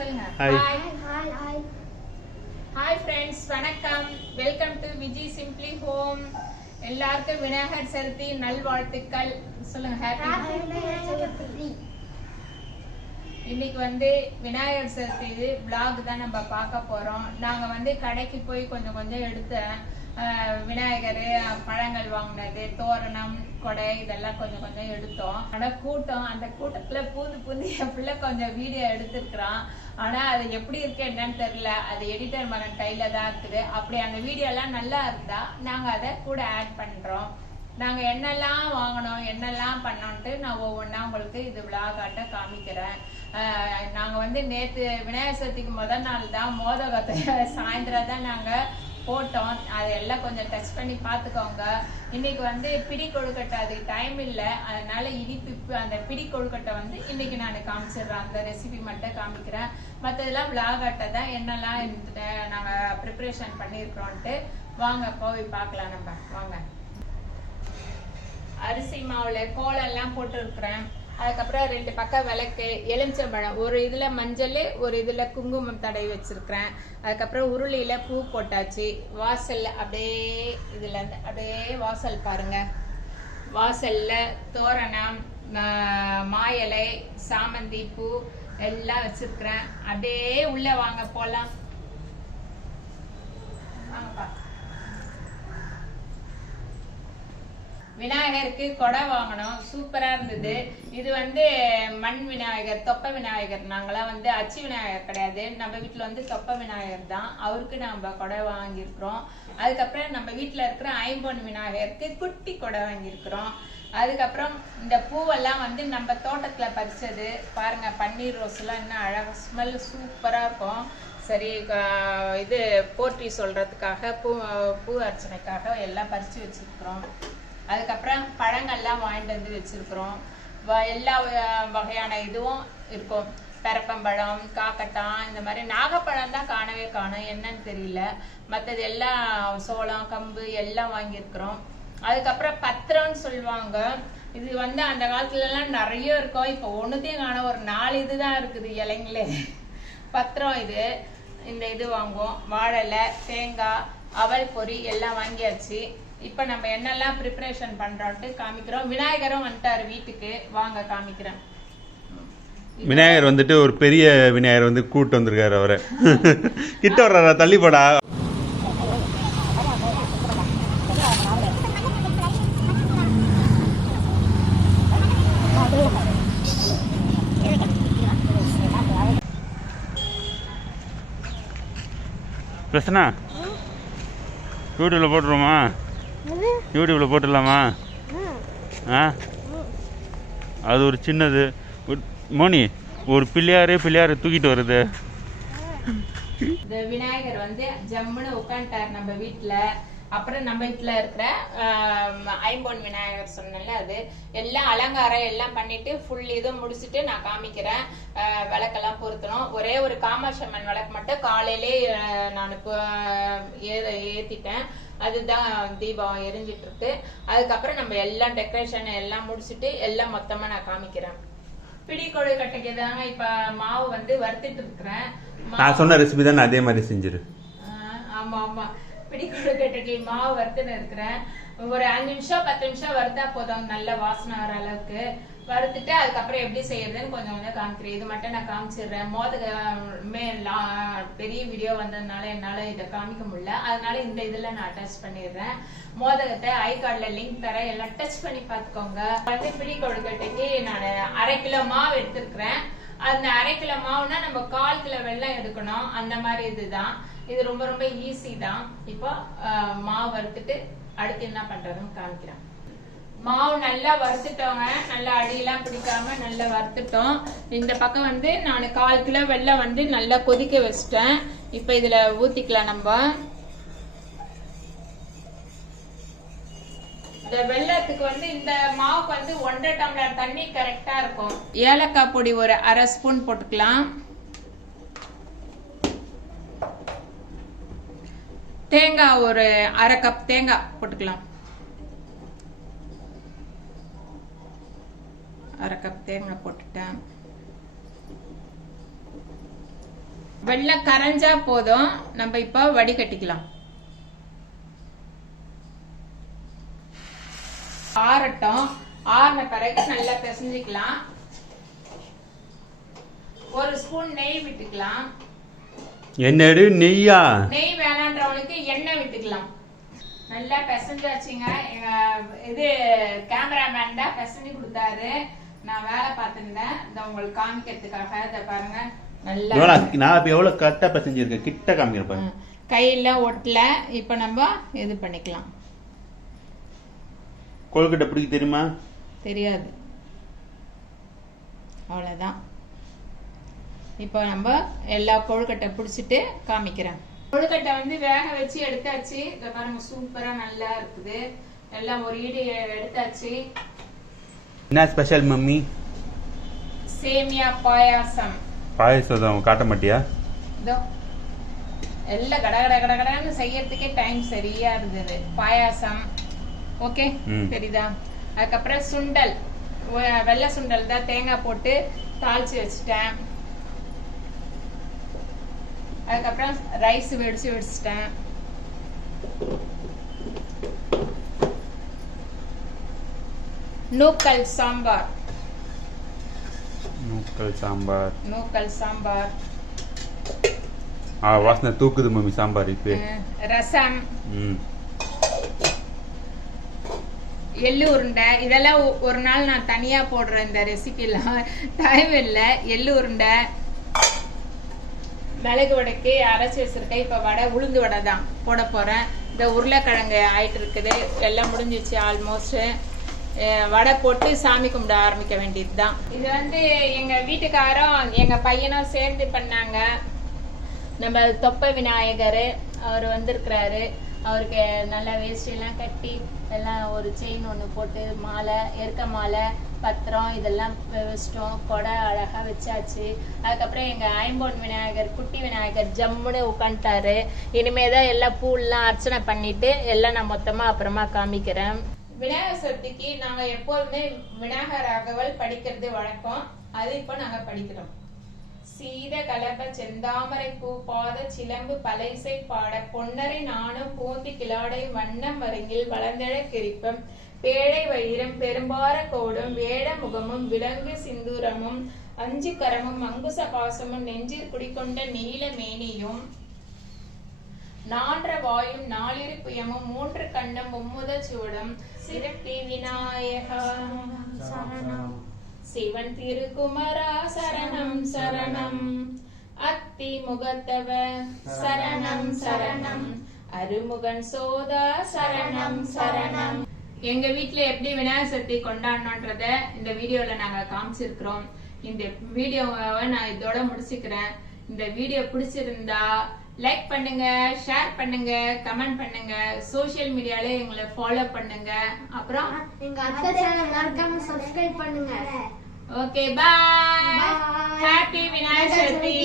Hi. Hi friends, வணக்கம். Welcome to Vijee Simpli home. எல்லாருக்கும் விநாயகர் சதுர்த்தி நல்வாழ்த்துக்கள். சொல்லுங்க ஹேப்பி விநாயகர் சதுர்த்தி. இன்னைக்கு விநாயகர் சதுர்த்தி vlog தான் நம்ம பார்க்க போறோம். நாங்க கடைக்கு போய் கொஞ்சம் எடுத்தேன். விநாயகர் பழங்கள் வாங்கினது, தோரணம், கொடை இதெல்லாம் கொஞ்சம் எடுத்தோம். ஆனா கூட்டம், அந்த கூட்டத்துல பூந்து என் பிள்ளை கொஞ்சம் வீடியோ எடுத்திருக்கிறான். ஆனா அது எப்படி இருக்கு என்னன்னு தெரியல. அது எடிட்டர் மகன் கையில தான் இருக்குது. அப்படி அந்த வீடியோ எல்லாம் நல்லா இருந்தா நாங்க அதை கூட ஆட் பண்றோம். நாங்க என்னெல்லாம் வாங்கணும், என்னெல்லாம் பண்ணோம்ட்டு நான் ஒவ்வொன்னா உங்களுக்கு இது விளாகாட்ட காமிக்கிறேன். நாங்க நேத்து விநாயகர் சதுர்த்திக்கு முதல் நாள் தான் மோதகத்தை சாயந்தரம் தான் நாங்க போட்டோம். அதெல்லாம் கொஞ்சம் டச் பண்ணி பார்த்துக்கோங்க. இன்னைக்கு பிடி கொழுக்கட்டை அதுக்கு டைம் இல்லை, அதனால இனிப்பு அந்த பிடி கொழுக்கட்டை இன்னைக்கு நான் காமிச்சிடுறேன். அந்த ரெசிபி மட்டும் காமிக்கிறேன். மற்றதெல்லாம் விளாகாட்டை தான் என்னெல்லாம் நாங்கள் ப்ரிப்பரேஷன் பண்ணியிருக்கிறோன்ட்டு வாங்க போய் பார்க்கலாம். நம்ம வாங்க. அரிசி மாவுல கோலெல்லாம் போட்டு இருக்கிறேன். அதுக்கப்புறம் 2 பக்கம் விளக்கு, எலுமிச்சம்பழம், ஒரு இதுல மஞ்சள், ஒரு இதுல குங்குமம் தடவி வச்சிருக்கிறேன். அதுக்கப்புறம் உருளியில பூ போட்டாச்சு. வாசல்ல அப்படியே இதுல இருந்து அப்படியே வாசல் பாருங்க. வாசல்ல தோரணம், மாயலை, சாமந்தி பூ எல்லாம் வச்சிருக்கிறேன். அப்படியே உள்ள வாங்க போலாம். வாங்கப்பா. விநாயகருக்கு கொடை வாங்கணும். சூப்பரா இருந்தது. இது மண் விநாயகர், தொப்ப விநாயகர். நாங்களாம் அச்சு விநாயகர் கிடையாது. நம்ம வீட்டுல தொப்ப விநாயகர் தான். அவருக்கு நம்ம கொடை வாங்கியிருக்கிறோம். அதுக்கப்புறம் நம்ம வீட்டுல இருக்கிற ஐம்பொன் விநாயகருக்கு குட்டி கொடை வாங்கியிருக்கிறோம். அதுக்கப்புறம் இந்த பூவெல்லாம் நம்ம தோட்டத்துல பறிச்சது பாருங்க. பன்னீர் ரோஸ் எல்லாம் இன்னும் அழகா ஸ்மெல் சூப்பரா இருக்கும். சரி, இது போற்றி சொல்றதுக்காக பூ அர்ச்சனைக்காக எல்லாம் பறிச்சு வச்சிருக்கிறோம். அதுக்கப்புறம் பழங்கள்லாம் வாங்கிட்டு வச்சிருக்கிறோம். எல்லா வகையான இதுவும் இருக்கும். பெரப்பம்பழம், காக்கட்டான், இந்த மாதிரி. நாகப்பழம் தான் காணவே காணும், என்னன்னு தெரியல. மற்றது எல்லாம் சோளம், கம்பு எல்லாம் வாங்கியிருக்கிறோம். அதுக்கப்புறம் பத்திரம்னு சொல்லுவாங்க. இது அந்த காலத்துல எல்லாம் நிறைய இருக்கும். இப்போ ஒண்ணுத்தையும் காண, ஒரு 4 இதுதான் இருக்குது இலைங்களே. பத்திரம் இது. இந்த இது வாங்குவோம். வாழலை, தேங்காய், அவல் பொரி எல்லாம் வாங்கியாச்சு. இப்ப நம்ம என்னெல்லாம் ப்ரிப்பரேஷன் பண்றோம்ட்டு காமிக்கிறோம். விநாயகரும் வந்துட்டாரு வீட்டுக்கு, வாங்க காமிக்கிறேன். விநாயகர் ஒரு பெரிய விநாயகர் கூட்டு வந்திருக்காரு. அவரை கிட்ட வர்றாரா? தள்ளி போடா. பிரசனா, யூடியூப்ல போட்டுருவோமா? யூடியூப்ல போட்டுடலாமா? அது ஒரு சின்னது மோனி, ஒரு பிள்ளையாரு தூக்கிட்டு வருது. இந்த விநாயகர் ஜம்முன்னு உட்காந்துட்டார் நம்ம வீட்டுல. அப்புறம் நம்ம வீட்டுல இருக்கிற ஐம்பொன் விநாயகர் சொன்னல, அது எல்லாம் அலங்காரம் எல்லாம் பண்ணிட்டு ஃபுல் இதுவும் முடிச்சுட்டு நான் காமிக்கிறேன். விளக்கெல்லாம் பொருத்தணும். ஒரே ஒரு காமாட்சம்மன் விளக்கு மட்டும் காலையிலே நான் ஏத்திட்டேன். அதுதான் தீபம் எரிஞ்சிட்டு இருக்கு. அதுக்கப்புறம் நம்ம எல்லாம் டெக்கரேஷன் எல்லாம் முடிச்சுட்டு எல்லாம் மொத்தமா நான் காமிக்கிறேன். பிடி கொழுக்கட்டைக்கு தாங்க இப்ப மாவு வறுத்துட்டு இருக்கிறேன். நான் சொன்ன ரெசிபி தான் அதே மாதிரி செஞ்சிரு. ஆமா, பிடி கொழுக்கட்டைக்கு மாவு வறுத்துன்னு இருக்கிறேன். ஒரு 5 நிமிஷம் 10 நிமிஷம் வறுத்தா போதும், நல்ல வாசனை வர அளவுக்கு வறுத்துட்டு அதுக்கப்புறம் எப்படி செய்யறதுன்னு கொஞ்சம் காமிக்கிறேன். இது மட்டும் நான் காமிச்சிடுறேன். பெரிய வீடியோ வந்ததுனால என்னால இதை காமிக்க முடியல, அதனால இந்த இதுல நான் அட்டாச் பண்ணிடுறேன். மோதகத்தை ஐகார்ட்ல லிங்க் தர, எல்லாம் டச் பண்ணி பாத்துக்கோங்க. பிடி கொழுக்கட்டைக்கு நான் 1/2 கிலோ மாவு எடுத்திருக்கிறேன். அந்த 1/2 கிலோ மாவுனா நம்ம 1/4 கிலோ வெல்லம் எடுக்கணும். அந்த மாதிரி இதுதான். இது ரொம்ப ரொம்ப ஈஸி தான். இப்போ மாவு வறுத்துட்டு அடுத்து என்ன பண்றதுன்னு காமிக்கிறேன். மாவு நல்லா வறுத்துட்டோங்க. நல்லா அடியெல்லாம் பிடிக்காம நல்லா வறுத்துட்டோம். இந்த பக்கம் நான் 1/4 கிலோ வெல்லம் நல்லா கொதிக்க வச்சிட்டேன். இப்ப இதுல ஊத்திக்கலாம். நம்ம இந்த வெள்ளத்துக்கு இந்த மாவுக்கு 1.5 டம்ளர் தண்ணி கரெக்டா இருக்கும். ஏலக்காய் பொடி ஒரு 1/2 ஸ்பூன் போட்டுக்கலாம். தேங்காய் ஒரு 1/2 கப் தேங்காய் போட்டுக்கலாம். 1/2 கப் தேங்காய் போட்டுட்டேன். வெள்ளம் கரைஞ்சா போதும், நம்ம இப்போ வடிகட்டிக்கலாம். ஆறட்டும். ஆறின பிறகு நல்லா பிசைஞ்சிக்கலாம். ஒரு ஸ்பூன் நெய் விட்டுக்கலாம். என்னடு நெய்யா? நெய் வேணான்றவங்களுக்கு எண்ணெய் விட்டுக்கலாம். நல்லா பிசைஞ்சாச்சுங்க. எங்க இது கேமராமேன் தான் பிசைஞ்சு கொடுத்தாரு. நான் வேலை பார்த்துருந்தேன். இதை உங்களுக்கு காமிக்கிறதுக்காக. இதை பாருங்க நல்லா. நான் இப்ப எவ்வளவு கரெக்டா பிசைஞ்சிருக்கேன், கிட்ட காமிக்கிறேன். கையில ஒட்டல. இப்ப நம்ம இது பண்ணிக்கலாம். கொழுக்கட்டை பிடிக்க தெரியுமா? தெரியாது. அவ்வளவுதான். இப்போ நம்ம எல்லா கொழுக்கட்டை பிடிச்சிட்டு காமிக்கிறேன். கொழுக்கட்டை வந்து வேக வச்சு எடுத்தாச்சு. இதை பாருங்க சூப்பரா நல்லா இருக்குது. எல்லாம் ஒரு ஈடு எடுத்தாச்சு. என்ன ஸ்பெஷல் மம்மி? சேமியா பாயாசம். பாயாசம் காட்ட மாட்டியா? இதோ எல்லாம் கட கட கட கடன்னு செய்யறதுக்கே டைம் சரியா இருந்தது. பாயாசம் ஓகே சரிதா. அதுக்கப்புறம் சுண்டல், வெள்ளை சுண்டல் தான், தேங்காய் போட்டு தாளிச்சு வச்சுட்டேன். அதுக்கப்புறம் ரைஸ் வடிச்சிட்டேன். நூக்கல் சாம்பார். நூக்கல் சாம்பார். வாசனை தூக்குது மம்மி சாம்பார். இப்போ ரசம், எள்ளு உருண்டை. இதெல்லாம் ஒரு நாள் நான் தனியா போடுறேன். இந்த ரெசிபிலாம் டைம் இல்லை. எள்ளு உருண்டை, மிளகு வடைக்கு அரைச்சி வச்சிருக்கேன். இப்ப வடை உளுந்து வடை தான் போட போறேன். இந்த உருளைக்கிழங்கு ஆயிட்டு இருக்குது. எல்லாம் முடிஞ்சிச்சு ஆல்மோஸ்ட். வடை போட்டு சாமி கும்பிட ஆரம்பிக்க வேண்டியதுதான். இது வந்து எங்க வீட்டுக்காரும் எங்க பையனும் சேர்ந்து பண்ணாங்க. நம்ம தொப்பை விநாயகர் அவர் வந்திருக்கிறாரு. அவருக்கு நல்லா வேஷ்டி எல்லாம் கட்டி எல்லாம் ஒரு செயின் ஒன்று போட்டு மாலை, எருக்க மாலை, பத்திரம் இதெல்லாம் வச்சிட்டோம். கொடை அழகா வச்சாச்சு. அதுக்கப்புறம் எங்க ஐம்பொன் விநாயகர், குட்டி விநாயகர் ஜம்முன்னு உட்காந்துட்டாரு. இனிமேதான் எல்லாம் பூல்லாம் அர்ச்சனை பண்ணிட்டு எல்லாம் நான் மொத்தமா அப்புறமா காமிக்கிறேன். விநாயகர் சதுர்த்திக்கு நாங்க எப்போதுமே விநாயகர் ராகவல் படிக்கிறது வழக்கம். அது இப்போ நாங்க படிக்கிறோம். சீத கலப்ப செந்தாமரை பூ பாத சிலம்பு பலைசை பாட பொன்னரை நானும் பூந்தி கிளாடை வண்ணம் மருங்கில் வளர்ந்தழ கிரிப்பம் பேழை வயிறும் பெரும்பார கோடும் வேட முகமும் விலங்கு சிந்தூரமும் அஞ்சு கரமும் அங்குச பாசமும் நெஞ்சில் குடிக்கொண்ட நீல மேனியும் நான்ற வாயும் நாலிரு புயமும் மூன்று கண்ணும் மும்முத சூடும் சிறப்பி விநாயகா சரணம் சிவன் திருக்குமரா சரணம் சரணம் அத்தி முகத்தவ சரணம் சரணம் அருமுகன் சோதா சரணம் சரணம். எங்க வீட்டுல எப்படி விநாயகர் சதுர்த்தி கொண்டாடணும்ன்றத இந்த வீடியோல நாங்க காமிச்சிருக்கிறோம். இந்த வீடியோவை நான் இதோட முடிச்சுக்கிறேன். இந்த வீடியோ பிடிச்சிருந்தா லைக் பண்ணுங்க, ஷேர் பண்ணுங்க, கமெண்ட் பண்ணுங்க, சோஷியல் மீடியால எங்களை ஃபாலோ பண்ணுங்க. அப்புறம் எங்க அத்தை சேனல் மறக்காம சப்ஸ்கிரைப் பண்ணுங்க. ஓகே, பாய். ஹாப்பி விநாயகர் சதுர்த்தி.